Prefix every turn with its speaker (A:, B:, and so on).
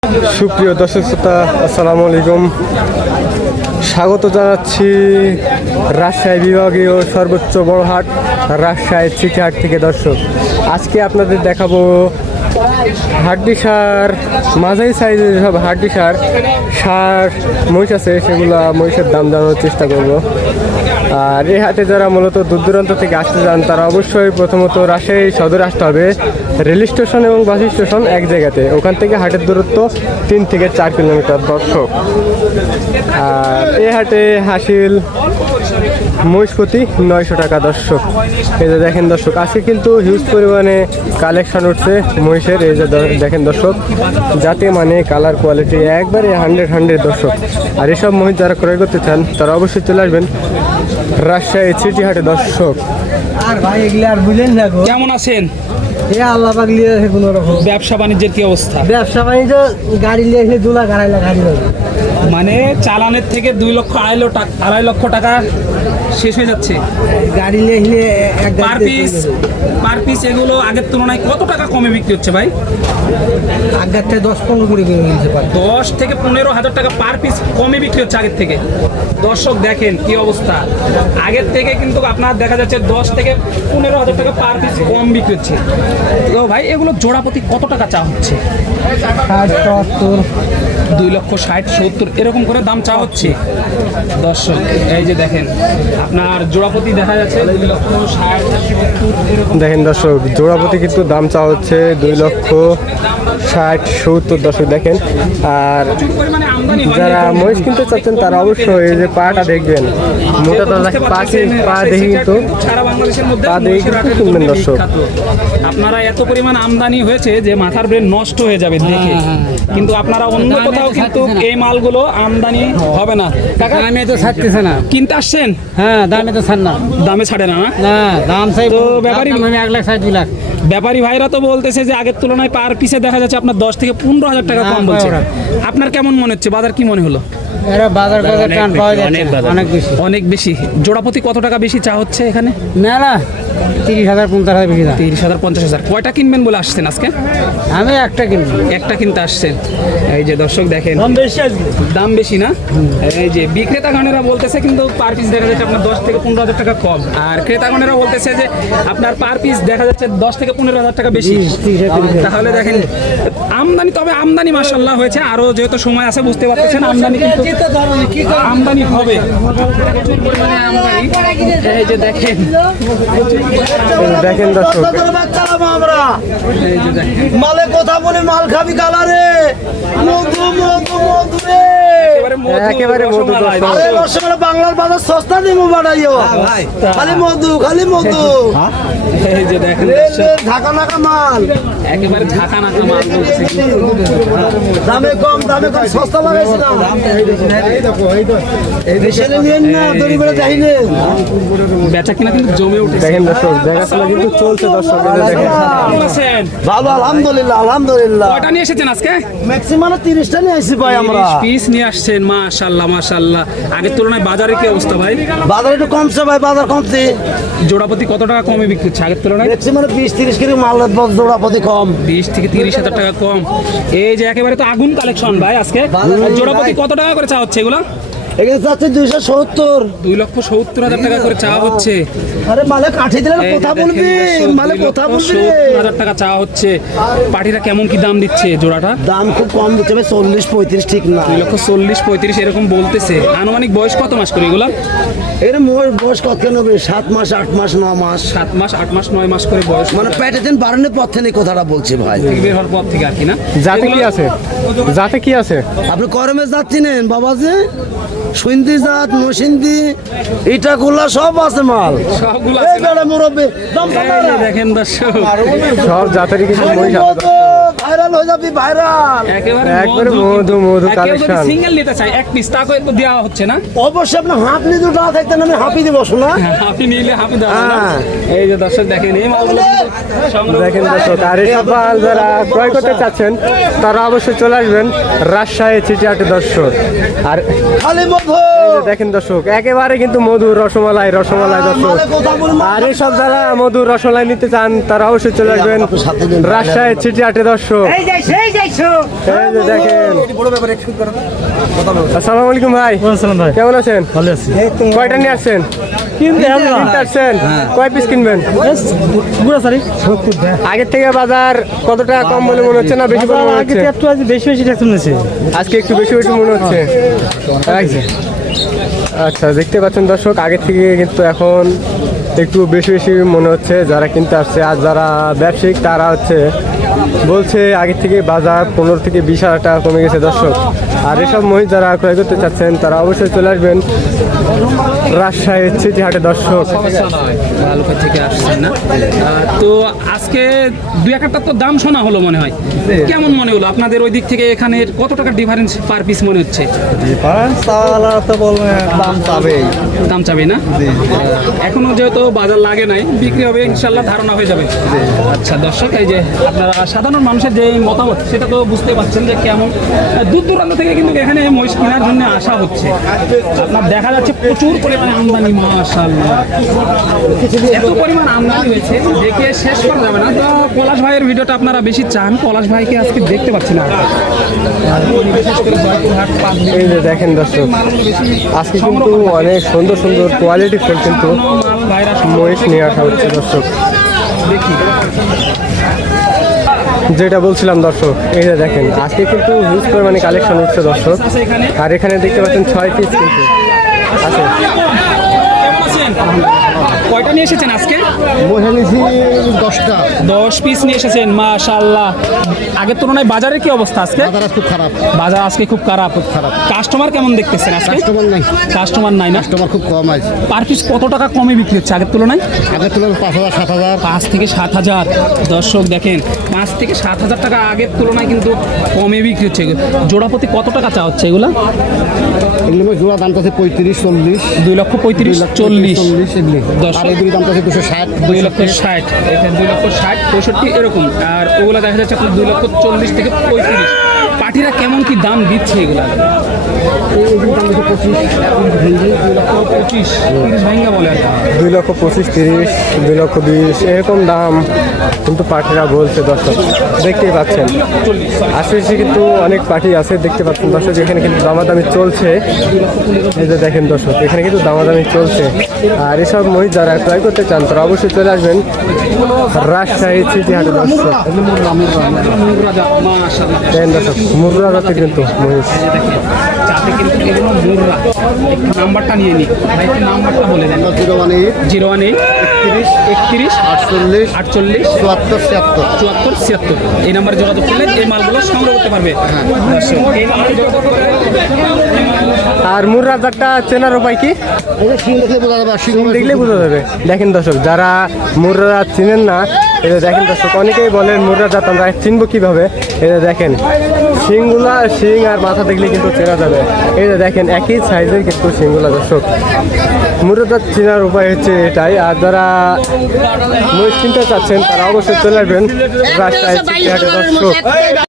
A: সুপ্রিয় দর্শক শ্রোতা, আসসালামু আলাইকুম। স্বাগত জানাচ্ছি রাজশাহী বিভাগীয় সর্বোচ্চ বড় হাট রাজশাহী সিটি হাট থেকে। দর্শক, আজকে আপনাদের দেখাবো হাড্ডি সার, মাঝারি সাইজের সব হাড্ডি সার মহিষ আছে, সেগুলো মহিষের দাম জানানোর চেষ্টা করব। আর এই হাটে যারা মূলত দূর দূরান্ত থেকে আসতে চান তারা অবশ্যই প্রথমত রাজশাহী সদরে আসতে হবে। রেল স্টেশন এবং বাস স্টেশন এক জায়গাতে, ওখান থেকে হাটের দূরত্ব 3 থেকে 4 কিলোমিটার। দর্শক, আর এই হাটে হাসিল মহিষ প্রতি 900 টাকা। দর্শক, এই যে দেখেন দর্শক, আজকে কিন্তু হিউজ পরিমাণে কালেকশন উঠছে মহিষের। এই যে দেখেন দর্শক, যাতে মানে কালার কোয়ালিটি একবারে 100 দর্শক। আর এসব মহিষ যারা ক্রয় করতে চান তারা অবশ্যই চলে আসবেন রাজশাহী সিটি হাটে। দর্শক,
B: আর ভাই এগুলো আর বুঝলেন না,
C: কেমন আছেন?
B: আল্লাহ পাক লিয়ে আছে কোনো রকম।
C: ব্যবসা বাণিজ্যের কি অবস্থা?
B: ব্যবসা বাণিজ্য গাড়ি নিয়ে এসে 2 লাখ 2.5 লাখ গাড়ি হবে,
C: মানে চালানের থেকে 2 লক্ষ 2.5 লক্ষ টাকা শেষ হয়ে যাচ্ছে
B: গাড়ি নিয়ে এসে এক
C: পার পিস। এগুলো আগের তুলনায় কত টাকা কমে বিক্রি হচ্ছে ভাই?
B: আগের থেকে 10-15 করে নিতে পারে,
C: 10 থেকে 15,000 টাকা পার পিস কমে বিক্রি হচ্ছে আগের থেকে। দর্শক দেখেন কি অবস্থা, আগের থেকে কিন্তু আপনার দেখা যাচ্ছে 10 থেকে 15,000 টাকা পার পিস কম বিক্রি হচ্ছে। তো ভাই এগুলো জোড়াপতি কত টাকা চা হচ্ছে?
B: 60-70,
C: 2 লক্ষ 60-70 এরকম করে দাম চা হচ্ছে। দর্শক, এই যে দেখেন আপনার জোড়াপতি দেখা যাচ্ছে 2 লক্ষ 60-70
A: দেখেন দর্শক, জোড়াপতি কিন্তু দাম চা হচ্ছে 2 লক্ষ 60-70। দর্শক দেখেন, আর
C: পরিমাণে আমদানি হয়।
A: যারা মহিষ কিনতে চাচ্ছেন তারা অবশ্যই এই যে পাটা দেখবেন, মোটা তাজা পা দেখে কিন্তু
C: সারা বাংলাদেশের মধ্যে
A: পা দেখে
C: মহিষের হাটের
A: কিনবেন।
C: জন্য
A: দর্শক,
C: বিখ্যাত। আপনারা এত পরিমাণ আমদানি হয়েছে যে মাথার ব্রেন নষ্ট হয়ে যাবে দেখে, কিন্তু আপনারা অন্য কোথাও কিন্তু এই মালগুলো আমদানি হবে না। কাকা,
B: দামে তো ছাড়তেছে না।
C: কিনতে আসছেন?
B: হ্যাঁ, দামে তো ছাড় না,
C: দামে ছাড়ে না?
B: না দাম চাই
C: তো ব্যাপারী
B: 1 লাখ 2 লাখ।
C: ব্যাপারী ভাইরা তো বলতেছে যে আগের তুলনায় পার পিসে দেখা যাচ্ছে আপনার 10 থেকে 15,000 টাকা কম বলছে। আপনার কেমন মনে হচ্ছে? বাজার কি মনে হলো?
B: এরা বাজার টান পাওয়া যাচ্ছে না, অনেক বেশি।
C: অনেক বেশি। জোড়াপতি কত টাকা বেশি চা হচ্ছে এখানে?
B: মেলা 30,000 50,000 বেশি দাম।
C: 30,000 50,000। কয়টা কিনবেন বলে আসছেন আজকে?
B: আমি একটা কিনবো,
C: একটা কিনতে আসছেন। এই যে দর্শক দেখেন, দাম বেশি না? এই যে বিক্রেতাগণেরা বলতেছে কিন্তু পার পিস দেখা যাচ্ছে আপনার 10 থেকে 15,000 টাকা কম, আর ক্রেতাগণেরা বলতেছে যে আপনার পার পিস দেখা যাচ্ছে 10 থেকে 15,000 টাকা বেশি। তাহলে দেখেন আমদানি, তবে আমদানি মাশাআল্লাহ হয়েছে। আরো যেহেতু সময় আছে বুঝতে পারতেছেন, আমদানি কিন্তু আমদানি হবে। এই যে দেখেন,
A: দেখেন দর্শক,
C: এই যে দেখেন
D: মালে কথা বলে মাল খাবি কালারে মধু মধু মধু রে
A: একেবারে মধু।
C: রসমালাই।
D: আরে রসমালাই বাংলার বাজার সস্তা দিমু বাড়াইও খালি মধু খালি মধু
C: এই যে দেখেন
D: রে
C: দর্শক,
D: রে ঢাকা নাকা মাল
C: একেবারে ঢাকা নাকা মাল বলছে।
D: দামে কম সস্তা লাগাইছি না দেশের নিয়েন না দড়ি বেড়ে চাইলে
C: বেচা কিনা কিন্তু জমে উঠেছে।
A: দেখেন দর্শক, দেখাশোনা কিন্তু চলছে। দর্শক, এই যে দেখেন,
C: কেমন আছেন?
D: ভালো আলহামদুলিল্লাহ আলহামদুলিল্লাহ
C: কয়টা নিয়ে এসেছেন আজকে?
D: ম্যাক্সিমাম 30টা নিয়ে আইছি ভাই আমরা
C: 30 পিস নিয়ে আসছেন। মাশাআল্লাহ মাশাআল্লাহ। আগের তুলনায় বাজারে কি অবস্থা ভাই?
D: বাজার একটু কমছে ভাই বাজার কমছে
C: জোড়াপতি কত টাকা কমে বিক্রি হচ্ছে আগের তুলনায়?
D: ম্যাক্সিমাম 20-30 করে মাল জোড়াপতি কম
C: 20 থেকে 30,000 টাকা কম। এই যে একেবারে তো আগুন কালেকশন ভাই আজকে। আর জোড়াপতি কত টাকা করে চা হচ্ছে এগুলো?
D: এখানে যাচ্ছে 270
C: 2,70,000 টাকা করে চা হচ্ছে।
D: আরে মালে কাঠি দিলে
C: এই যে
D: কথা
C: দেখেন
D: বলবি
C: দর্শক,
D: মালে কথা বলবি
C: 2,70,000 টাকা চা হচ্ছে। পার্টিরা কেমন কি দাম দিচ্ছে জোড়াটা?
D: দাম খুব কম দিচ্ছে ভাই 40-35 ঠিক না
C: 2,40,000-35,000 এরকম বলতেছে। আনুমানিক বয়স কত মাস করে এগুলা?
D: এর মোর বয়স কত নেবে 7 মাস 8 মাস 9 মাস
C: 7 মাস 8 মাস 9 মাস করে বয়স,
D: মানে পেটে দিন বাড়ানোর পর থেকে কথাটা বলছি ভাই
C: থেকে বের হওয়ার পর থেকে আর কি না?
A: যাতে কি আছে, যাতে কি আছে?
D: আপনি করমে যাচ্ছি নেন বাবা যে সুন্দি জাত মসিন্দি এটা গুলা সব আছে মাল
C: সবগুলো
D: এই
C: আছে না?
D: বেড়ে মুরব্বি দাম
C: এই যে দেখেন দর্শক,
A: সব জাতেরই কিন্তু মহিষ আছে।
D: ভাইরাল হয়ে যাবি ভাইরাল
C: একেবারে
A: একবারে মধু
C: আর কেউ যদি
A: কালেকশন।
C: সিঙ্গেল নিতে চায় এক পিস তাকে তো দেওয়া হচ্ছে না?
D: অবশ্যই আপনি হাত নিয়ে দুটো থাকতেন আমি হাঁপি দিব শোনা
C: আপনি নিলে হাফি দেওয়া হবে না?
D: হ্যাঁ।
C: এই যে দর্শক দেখেন এই মালগুলো কিন্তু সংগ্রহ
A: দেখেন দর্শক, আর এসব মাল যারা ক্রয় করতে চাচ্ছেন তারা অবশ্যই চলে আসবেন রাজশাহী সিটি হাটে। দর্শক, আর
D: খালি মধু
A: দেখেন দর্শক, একেবারে কিন্তু মধু রসমালাই দর্শক। আর এইসব যারা মধু রসমালাই নিতে চান তারা অবশ্যই চলে আসবেন রাজশাহী সিটি হাটে। দর্শক, দর্শক, এই যে দেখেন। আসসালামু আলাইকুম ভাই, কেমন আছেন?
B: ভালো আছি।
A: কয়টা নিয়ে আসছেন? কিনতে আসছেন? কয় পিস কিনবেন? আগের থেকে বাজার কত টাকা কম বলে মনে হচ্ছে না বেশি বলে মনে হচ্ছে?
B: বেশি বেশি ট্যাক্স নিয়েছে।
A: আজকে একটু বেশি বেশি মনে হচ্ছে। আচ্ছা, দেখতে পাচ্ছেন দর্শক, আগের থেকে কিন্তু এখন একটু বেশি বেশি মনে হচ্ছে যারা কিনতে আসছে। আর যারা ব্যবসায়িক তারা হচ্ছে বলছে আগের থেকে বাজার 15 থেকে 20 হাজার টাকা কমে গেছে দর্শক। আর এসব মহিষ যারা ক্রয় করতে চাচ্ছেন তারা অবশ্যই চলে আসবেন রাজশাহীর চিটিহাটে দর্শক।
C: ভালুকা থেকে আসছেন না? তো আজকে দুই একটা তো দাম শোনা হলো মনে হয়, কেমন মনে হলো আপনাদের ওই দিক থেকে? এখানে কত টাকার ডিফারেন্স পার পিস মনে হচ্ছে? দাম চাবে না? এখনো যেহেতু বাজার লাগে নাই, বিক্রি হবে ইনশাল্লাহ, ধারণা হয়ে যাবে। আচ্ছা দর্শক, এই যে আপনারা সাধারণ মানুষের যে মতামত সেটা তো বুঝতে পারছেন যে কেমন। দূর দূরান্ত থেকে কিন্তু এখানে মহিষ কেনার জন্য আসা হচ্ছে। আপনার দেখা যাচ্ছে প্রচুর পরিমাণে আমদানি, মাশাআল্লাহ এত পরিমাণ আমদানি হয়েছে দেখে শেষ করা যাবে না। তো পলাশ ভাইয়ের ভিডিওটা আপনারা বেশি চান, পলাশ ভাইকে আজকে দেখতে পাচ্ছি না। বিশেষ করে জয়পুরহাট, পাবনা,
A: এই যে দেখেন দর্শক, আজকে কিন্তু অনেক সুন্দর সুন্দর কোয়ালিটি ফুল কিন্তু
C: ভাইরা
A: মহিষ নিয়ে আসা হচ্ছে দর্শক।
C: দেখি
A: যেটা বলছিলাম দর্শক, এই যে দেখেন আজকে কিন্তু হিউজ পরিমাণে কালেকশন হচ্ছে দর্শক। আর এখানে দেখতে পাচ্ছেন 6 পিস কিন্তু আছে।
C: কেমন আছেন? কয়টা নিয়ে এসেছেন আজকে? 10 পিস নিয়ে এসেছেন, মাশাআল্লাহ। আগের তুলনায় বাজারের কি অবস্থা আজকে?
D: খুব খারাপ,
C: বাজার আজকে খুব খারাপ। কাস্টমার কেমন দেখতেছেন আজকে? কাস্টমার নাই না?
D: কাস্টমার খুব কম আছে।
C: পার পিস কত টাকা কমে বিক্রি হচ্ছে আগের তুলনায়?
D: আগের তুলনায় 5,000 7,000।
C: 5 থেকে 7,000। দর্শক দেখেন, 5 থেকে 7,000 টাকা আগের তুলনায় কিন্তু কমে বিক্রি হচ্ছে। জোড়াপতি কত টাকা চা হচ্ছে এগুলা?
D: এগুলো জোড়া দাম আছে 35-40।
C: 2,35,40। দর্শক,
D: দুই দাম আছে 260।
C: 2,60,000, এখানে 2,60,000, 65 এরকম। আর ওগুলা দেখা যাচ্ছে আপনার 2,40,000 থেকে 35। পাটিরা কেমন কি দাম দিচ্ছে এগুলা? 25-30 ভাঙ্গা বলে আর কি।
A: 2,25,000, 30, 2,20,000 এরকম দাম কিন্তু পাখিরা বলছে দর্শক। দেখতেই পাচ্ছেন আশেপাশে কিন্তু অনেক পাখি আছে, দেখতে পাচ্ছেন দর্শক। এখানে কিন্তু দামাদামি চলছে, এই যে দেখেন দর্শক, এখানে কিন্তু দামাদামি চলছে। আর এসব মহিষ যারা ক্রয় করতে চান তারা অবশ্যই চলে আসবেন রাজশাহী চিটিহাটে দর্শক। দেখেন দর্শক, মুর্রা জাতের কিন্তু মহিষ।
C: যাতে কিন্তু এগুলো মুররা। একটু নাম্বারটা নিয়ে নিই ভাই, একটু নাম্বারটা বলে দেন। 018 31 48 48
D: 74 76।
C: 74 76। এই নাম্বারে যোগাযোগ করলে এই মালগুলো সংগ্রহ করতে পারবে। এই নাম্বারে যোগাযোগ করলে
A: আর মুর্রা জাতটা চেনার উপায় কি? দেখলে বোঝা যাবে। দেখেন দর্শক, যারা মুর্রা জাত চিনেন না, এটা দেখেন দর্শক, অনেকেই বলেন মুর্রা জাত আমরা চিনবো কিভাবে? এটা দেখেন শিংগুলা, শিং আর মাথা দেখলে কিন্তু চেনা যাবে। এই যে দেখেন একই সাইজের কিন্তু শিংগুলা দর্শক। মুর্রা জাত চেনার উপায় হচ্ছে এটাই। আর যারা মহিষ কিনতে চাচ্ছেন তারা অবশ্যই চলে আসবেন রাজশাহী চিটিহাটে দর্শক।